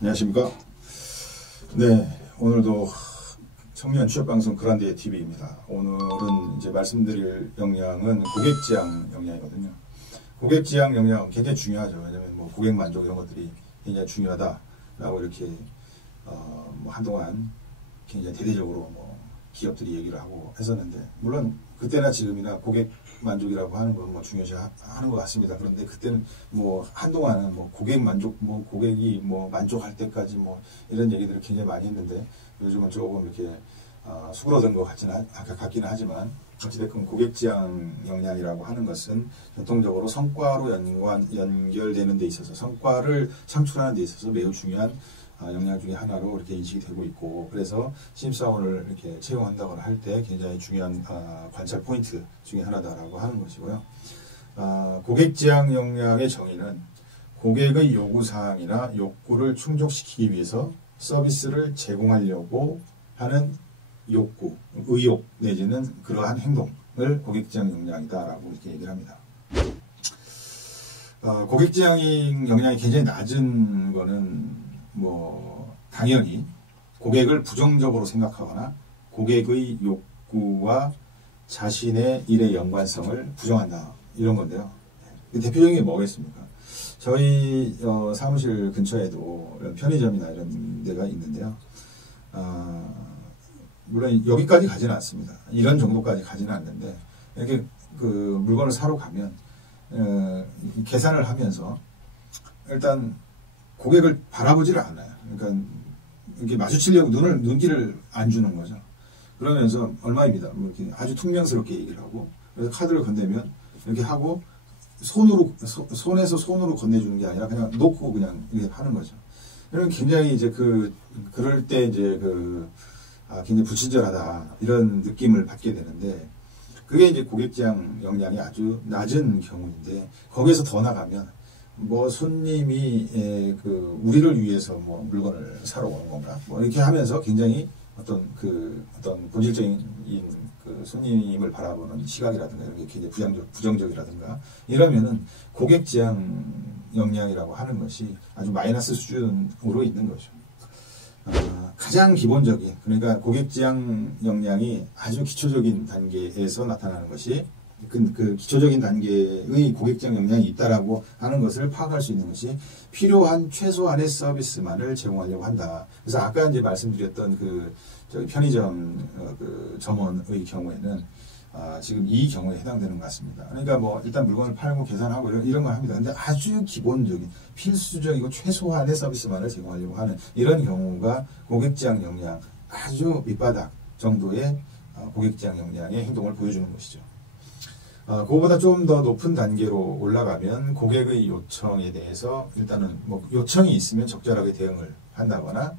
안녕하십니까. 네, 오늘도 청년 취업방송 그란데 TV입니다. 오늘은 이제 말씀드릴 영양은 고객지향 영양이거든요. 고객지향 영양 굉장히 중요하죠. 왜냐면 뭐 고객 만족 이런 것들이 굉장히 중요하다라고 이렇게 뭐 한동안 굉장히 대대적으로 뭐 기업들이 얘기를 하고 했었는데, 물론 그때나 지금이나 고객 만족이라고 하는 건 뭐 중요시 하는 것 같습니다. 그런데 그때는 뭐 한동안은 뭐 고객 만족, 뭐 고객이 뭐 만족할 때까지 뭐 이런 얘기들을 굉장히 많이 했는데, 요즘은 조금 이렇게 수그러든 것 같기는 하지만, 어찌됐건 고객지향 역량이라고 하는 것은 전통적으로 성과로 연결되는 데 있어서, 성과를 창출하는 데 있어서 매우 중요한 역량 중에 하나로 이렇게 인식이 되고 있고, 그래서 신입사원을 이렇게 채용한다거나 할 때 굉장히 중요한 관찰 포인트 중에 하나다라고 하는 것이고요. 고객지향 역량의 정의는 고객의 요구사항이나 욕구를 충족시키기 위해서 서비스를 제공하려고 하는 욕구, 의욕 내지는 그러한 행동을 고객지향 역량이다라고 이렇게 얘기를 합니다. 고객지향 역량이 굉장히 낮은 거는 뭐 당연히 고객을 부정적으로 생각하거나 고객의 욕구와 자신의 일의 연관성을 부정한다, 이런 건데요. 대표적인 게 뭐겠습니까? 저희 사무실 근처에도 편의점이나 이런 데가 있는데요. 물론 여기까지 가지는 않습니다. 이런 정도까지 가지는 않는데, 이렇게 그 물건을 사러 가면 계산을 하면서 일단 고객을 바라보지를 않아요. 그러니까 이렇게 마주치려고 눈길을 안 주는 거죠. 그러면서 얼마입니다, 뭐 이렇게 아주 퉁명스럽게 얘기를 하고, 그래서 카드를 건네면 이렇게 하고 손에서 손으로 건네주는 게 아니라 그냥 놓고 그냥 이렇게 하는 거죠. 이런 굉장히 이제 그럴 때 이제 굉장히 불친절하다, 이런 느낌을 받게 되는데, 그게 이제 고객지향 역량이 아주 낮은 경우인데, 거기에서 더 나가면 뭐 손님이 우리를 위해서 뭐 물건을 사러 오는 건가, 뭐 이렇게 하면서 굉장히 어떤 본질적인 손님을 바라보는 시각이라든가 이런 게 굉장히 부정적이라든가 이러면은 고객지향 역량이라고 하는 것이 아주 마이너스 수준으로 있는 거죠. 가장 기본적인, 그러니까 고객지향 역량이 아주 기초적인 단계에서 나타나는 것이, 그 기초적인 단계의 고객지향 역량이 있다라고 하는 것을 파악할 수 있는 것이 필요한 최소한의 서비스만을 제공하려고 한다. 그래서 아까 이제 말씀드렸던 저희 편의점 점원의 경우에는 지금 이 경우에 해당되는 것 같습니다. 그러니까 뭐 일단 물건을 팔고 계산하고 이런 걸 합니다. 근데 아주 기본적인 필수적이고 최소한의 서비스만을 제공하려고 하는 이런 경우가 고객지향 역량 아주 밑바닥 정도의 고객지향 역량의 행동을 보여주는 것이죠. 그거보다 좀 더 높은 단계로 올라가면 고객의 요청에 대해서 일단은 뭐 요청이 있으면 적절하게 대응을 한다거나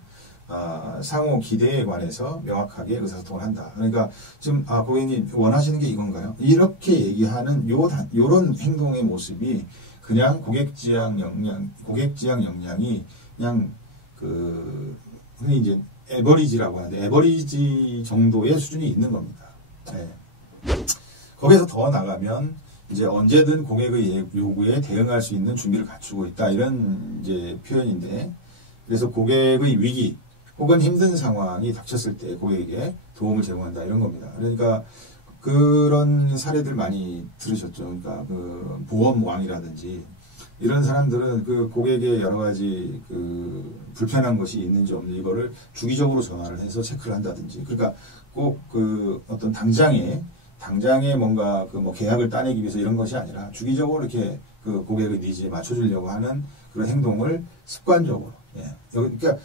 상호 기대에 관해서 명확하게 의사소통을 한다. 그러니까 지금 고객님 원하시는 게 이건가요? 이렇게 얘기하는 요런 행동의 모습이 그냥 고객지향 역량이 그냥 흔히 이제 에버리지라고 하는데, 에버리지 정도의 수준이 있는 겁니다. 네. 거기서 더 나가면 이제 언제든 고객의 요구에 대응할 수 있는 준비를 갖추고 있다, 이런 이제 표현인데, 그래서 고객의 위기 혹은 힘든 상황이 닥쳤을 때 고객에게 도움을 제공한다, 이런 겁니다. 그러니까 그런 사례들 많이 들으셨죠. 그러니까 보험왕이라든지 이런 사람들은 고객의 여러 가지 불편한 것이 있는지 없는지 이거를 주기적으로 전화를 해서 체크를 한다든지, 그러니까 꼭 어떤 당장에 뭔가 뭐 계약을 따내기 위해서 이런 것이 아니라 주기적으로 이렇게 고객의 니즈에 맞춰주려고 하는 그런 행동을 습관적으로, 그러니까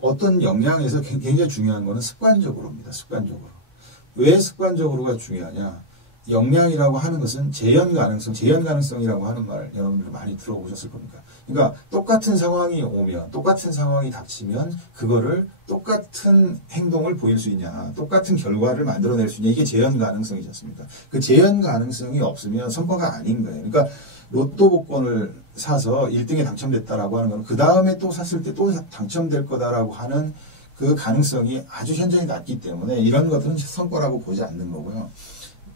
어떤 역량에서 굉장히 중요한 거는 습관적으로입니다. 습관적으로. 왜 습관적으로가 중요하냐? 역량이라고 하는 것은 재현 가능성이라고 하는 말 여러분들 많이 들어보셨을 겁니다. 그러니까 똑같은 상황이 오면, 똑같은 상황이 닥치면 그거를 똑같은 행동을 보일 수 있냐, 똑같은 결과를 만들어낼 수 있냐, 이게 재현 가능성이지 않습니까? 그 재현 가능성이 없으면 성과가 아닌 거예요. 그러니까 로또 복권을 사서 1등에 당첨됐다라고 하는 건 그 다음에 또 샀을 때 또 당첨될 거다라고 하는 그 가능성이 아주 현저히 낮기 때문에 이런 것들은 성과라고 보지 않는 거고요.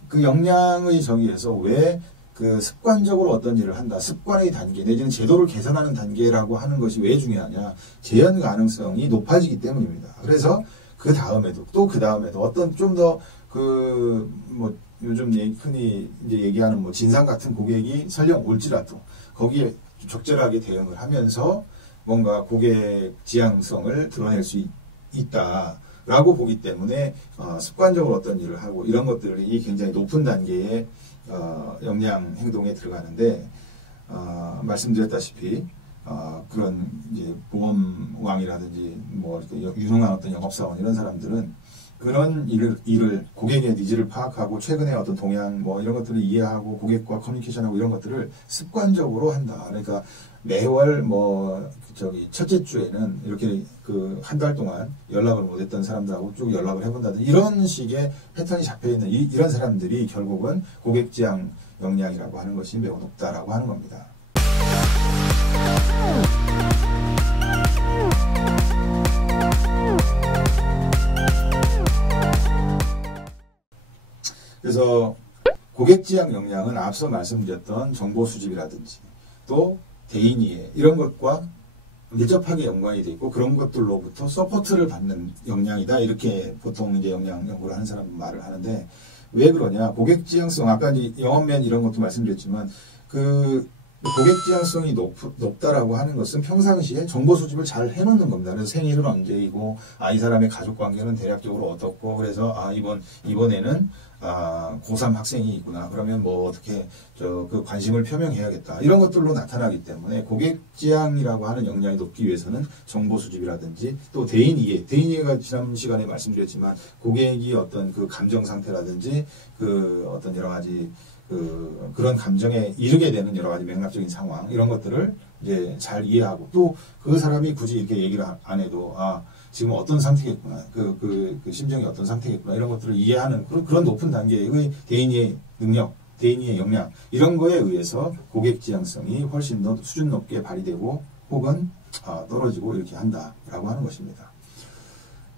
그 역량의 정의에서 왜 그 습관적으로 어떤 일을 한다. 습관의 단계 내지는 제도를 개선하는 단계라고 하는 것이 왜 중요하냐. 재현 가능성이 높아지기 때문입니다. 그래서 그 다음에도 또 그 다음에도 어떤 좀 더 그 뭐 요즘 흔히 이제 얘기하는 뭐 진상 같은 고객이 설령 올지라도 거기에 적절하게 대응을 하면서 뭔가 고객 지향성을 드러낼 수 있다라고 보기 때문에 습관적으로 어떤 일을 하고 이런 것들이 굉장히 높은 단계의 역량 행동에 들어가는데 말씀드렸다시피 그런 이제 보험왕이라든지 뭐 유능한 어떤 영업사원 이런 사람들은 그런 일을 고객의 니즈를 파악하고 최근에 어떤 동향 뭐 이런 것들을 이해하고 고객과 커뮤니케이션하고 이런 것들을 습관적으로 한다. 그러니까 매월 뭐 첫째 주에는 이렇게 그 한 달 동안 연락을 못했던 사람들하고 쭉 연락을 해본다든지 이런 식의 패턴이 잡혀 있는 이런 사람들이 결국은 고객 지향 역량이라고 하는 것이 매우 높다라고 하는 겁니다. 그래서 고객 지향 역량은 앞서 말씀드렸던 정보 수집이라든지 또 대인 이해 이런 것과 밀접하게 연관이 돼 있고 그런 것들로부터 서포트를 받는 역량이다 이렇게 보통 이제 역량 연구를 하는 사람은 말을 하는데 왜 그러냐 고객 지향성 아까 이제 영업맨 이런 것도 말씀드렸지만 그 고객 지향성이 높다라고 하는 것은 평상시에 정보 수집을 잘 해놓는 겁니다. 그래서 생일은 언제이고, 이 사람의 가족 관계는 대략적으로 어떻고, 그래서 이번에는 고3 학생이 있구나. 그러면 뭐 어떻게 그 관심을 표명해야겠다. 이런 것들로 나타나기 때문에 고객 지향이라고 하는 역량이 높기 위해서는 정보 수집이라든지 또 대인 이해가 지난 시간에 말씀드렸지만 고객이 어떤 그 감정 상태라든지 그 어떤 여러 가지 그런 감정에 이르게 되는 여러 가지 맥락적인 상황 이런 것들을 이제 잘 이해하고 또 그 사람이 굳이 이렇게 얘기를 안 해도 지금 어떤 상태겠구나 그 심정이 어떤 상태겠구나 이런 것들을 이해하는 그런 높은 단계의 대인의 능력, 대인의 역량 이런 거에 의해서 고객 지향성이 훨씬 더 수준 높게 발휘되고 혹은 떨어지고 이렇게 한다라고 하는 것입니다.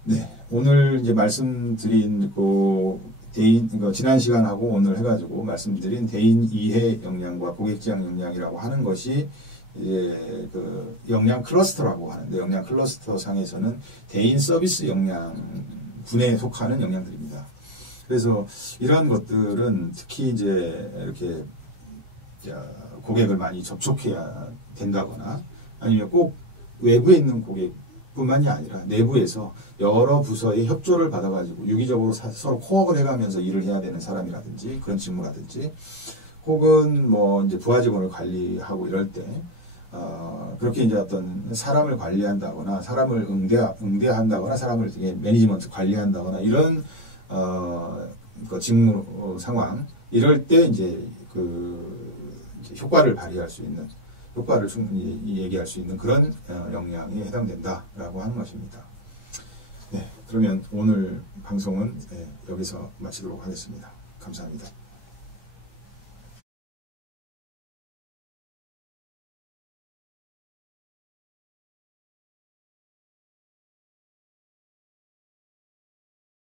네, 오늘 이제 말씀드린 지난 시간하고 오늘 해가지고 말씀드린 대인 이해 역량과 고객 지향 역량이라고 하는 것이 이제 그 역량 클러스터라고 하는데 역량 클러스터 상에서는 대인 서비스 역량 분야에 속하는 역량들입니다. 그래서 이러한 것들은 특히 이제 이렇게 고객을 많이 접촉해야 된다거나 아니면 꼭 외부에 있는 고객뿐만이 아니라 내부에서 여러 부서의 협조를 받아가지고 유기적으로 서로 코업을 해가면서 일을 해야 되는 사람이라든지 그런 직무라든지 혹은 뭐 이제 부하 직원을 관리하고 이럴 때 그렇게 이제 어떤 사람을 관리한다거나 사람을 응대한다거나 사람을 되게 매니지먼트 관리한다거나 이런 그 직무 상황 이럴 때 이제 이제 효과를 발휘할 수 있는 효과를 충분히 얘기할 수 있는 그런 역량에 해당된다라고 하는 것입니다. 네, 그러면 오늘 방송은 여기서 마치도록 하겠습니다. 감사합니다.